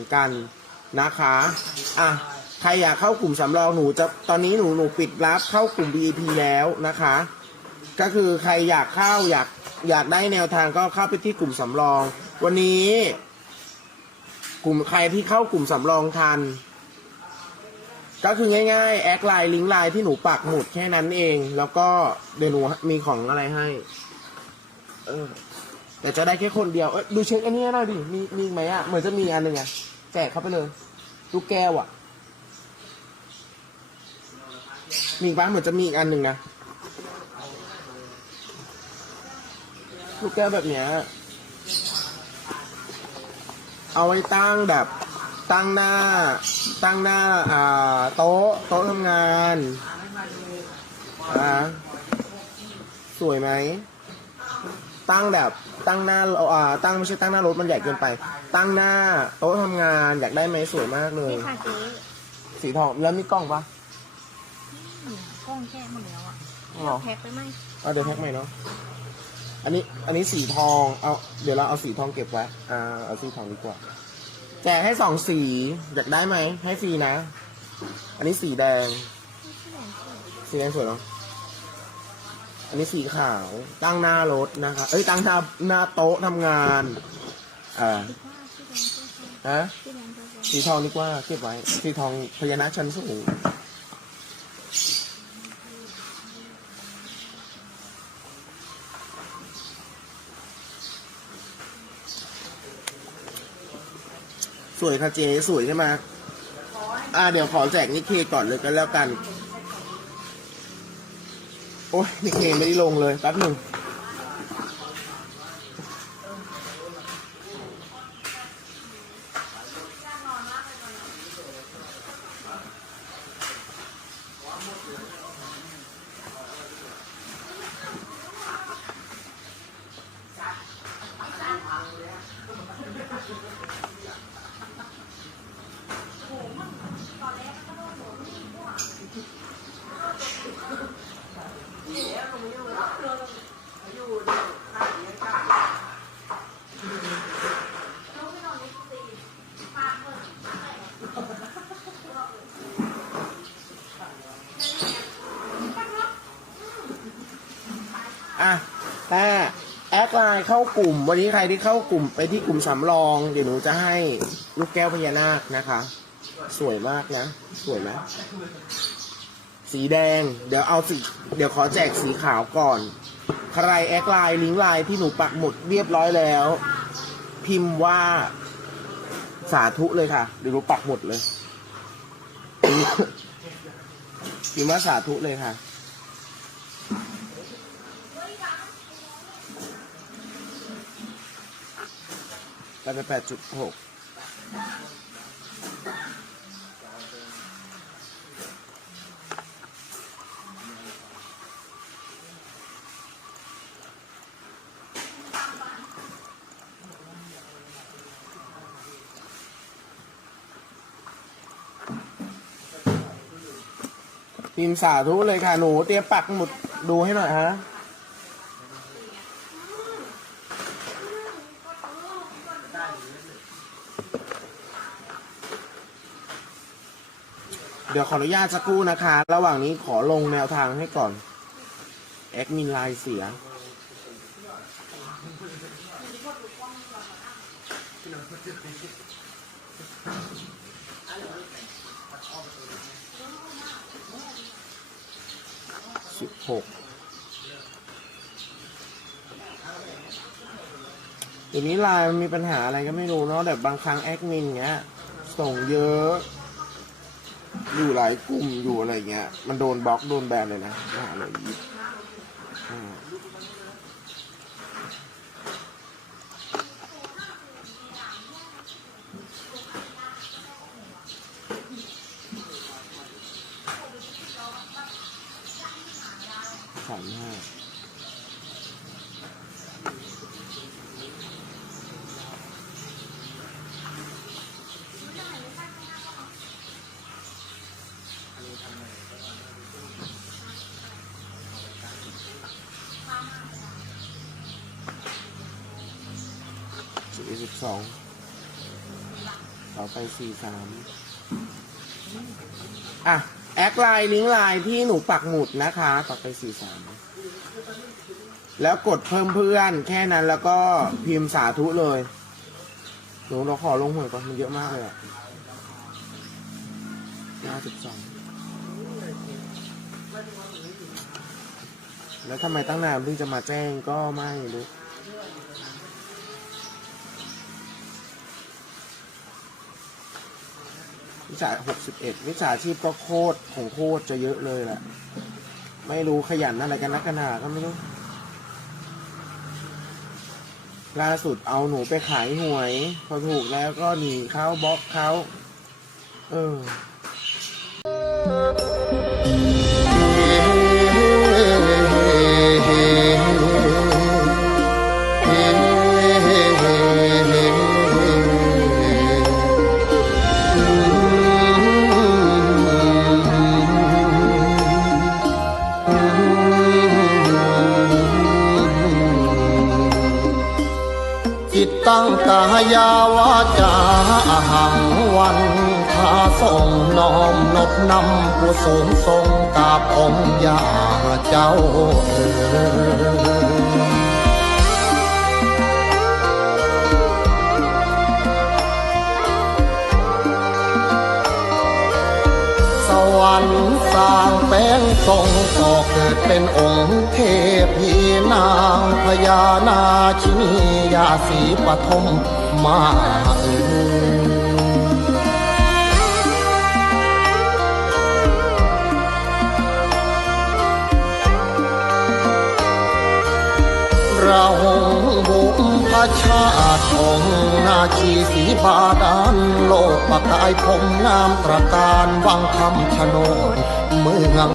ือนกันนะคะ อะ ใครอยากเข้ากลุ่มสำรองหนูจะตอนนี้หนูหนูปิดรับเข้ากลุ่ม VIP แล้วนะคะ ก็คือใครอยากเข้าอยากอยากได้แนวทางก็เข้าไปที่กลุ่มสำรอง วันนี้ กลุ่มใครที่เข้ากลุ่มสำรองทัน ก็คือง่ายๆ แอดไลน์ลิงก์ไลน์ที่หนูปักหมุดแค่นั้นเอง แล้วก็เดี๋ยวหนูมีของอะไรให้ เออแต่จะได้แค่คนเดียวเอ้ยดูเช็คอันนี้หน่อยดิมีมีไหมอะเหมือนจะมีอันหนึ่งอะ แจกเขาไปเลยลูกแก้วอะ มีอีกปะเหมือนจะมีอีกอันหนึ่งนะลูกแก้วแบบเนี้ยเอาไว้ตั้งแบบตั้งหน้า ตั้งหน้าอ่าโต๊ะโต๊ะทำงานอ่าสวยไหม ตั้งแบบตั้งหน้าอ่าตั้งไม่ใช่ตั้งหน้ารถมันใหญ่เกินไป ตั้งหน้าโต๊ะทำงานอยากได้ไหมสวยมากเลย นี่ค่ะเจ๊สีทองแล้วมีกล้องปะอืมกล้องแค่หมดแล้วอะหรอแพ็คไปไหมเอาเดี๋ยวแพ็คใหม่เนาะ อันนี้ อันนี้สีทอง เอา เดี๋ยวเราเอาสีทองเก็บไว้ อ่า เอาสีทองดีกว่า แจกให้สองสี อยากได้ไหม ให้ฟรีนะ อันนี้สีแดง สีแดงสวยเนาะ อันนี้สีขาว ตั้งหน้ารถนะคะเอ้ยตั้งหน้าหน้าโต๊ะทำงานอ่าฮะสีทองดีกว่าเก็บไว้ สีทองพญานาคชั้นสูงสวยค่ะเจ๊สวยใช่ไหมอ่าเดี๋ยวขอแจกนิเคก่อนเลยกันแล้วกัน โอ้ยนิเคไม่ได้ลงเลยแป๊บหนึ่ง อะ แต่แอดไลน์เข้ากลุ่ม วันนี้ใครที่เข้ากลุ่มไปที่กลุ่มสำรอง เดี๋ยวหนูจะให้ลูกแก้วพญานาคนะคะ สวยมากนะ สวยไหมสีแดง เดี๋ยวเอาสีเดี๋ยวขอแจกสีขาวก่อน ใครแอดไลน์ลิงก์ไลน์ที่หนูปักหมุดเรียบร้อยแล้ว พิมพ์ว่าสาธุเลยค่ะเดี๋ยวหนูปักหมุดเลยพิมพ์ว่าสาธุเลยค่ะ ไปไปแปดจุดหกทีมสาธุเลยค่ะ หนูเตรียมปักหมุดดูให้หน่อยฮะ เดี๋ยวขออนุญาตสักครู่นะคะ ระหว่างนี้ขอลงแนวทางให้ก่อนแอดมินไลน์เสีย สิบหกเดี๋ยวนี้ไลน์มันมีปัญหาอะไรก็ไม่รู้เนาะแต่บางครั้งแอดมินเงี้ย ส่งเยอะ อยู่หลายกลุ่มอยู่อะไรเงี้ย มันโดนบล็อกโดนแบนเลยนะมหาอะไรยิบอ่า อ็ดสิบสองต่อไปสี่สามอะ แอคไลน์ลิงก์ไลน์ที่หนูปักหมุดนะคะ ต่อไปสี่สามแล้วกดเพิ่มเพื่อนแค่นั้นแล้วก็พิมพ์สาธุเลยหนูเราขอลงหวยก่อนมันเยอะมากเลยอะห้าสิบสองแล้วทำไมตั้งนานเพิ่งจะมาแจ้งก็ไม่รู้ วิชาหกสิบเอ็ดวิชาชีพก็โคตรของโคตรจะเยอะเลยแหละ ไม่รู้ขยันอะไรกันนักกันหนาก็ไม่รู้ ล่าสุดเอาหนูไปขายหวย พอถูกแล้วก็หนีเขาบล็อกเขา เออ กายาวาจาหังวันทาส่งน้อมนบนำผู้สงทรงกาบองค์ยาเจ้าเอ๋ยสวรรค์ สร้างแป้งทรงก่อเกิดเป็นองค์เทพีนางพญานาชินียาสีปฐมมาเอ่ย ราบุพพชาติองนาชีสีบาดาลโลกประกายพงงามตระการวังคำชะโนดเมือง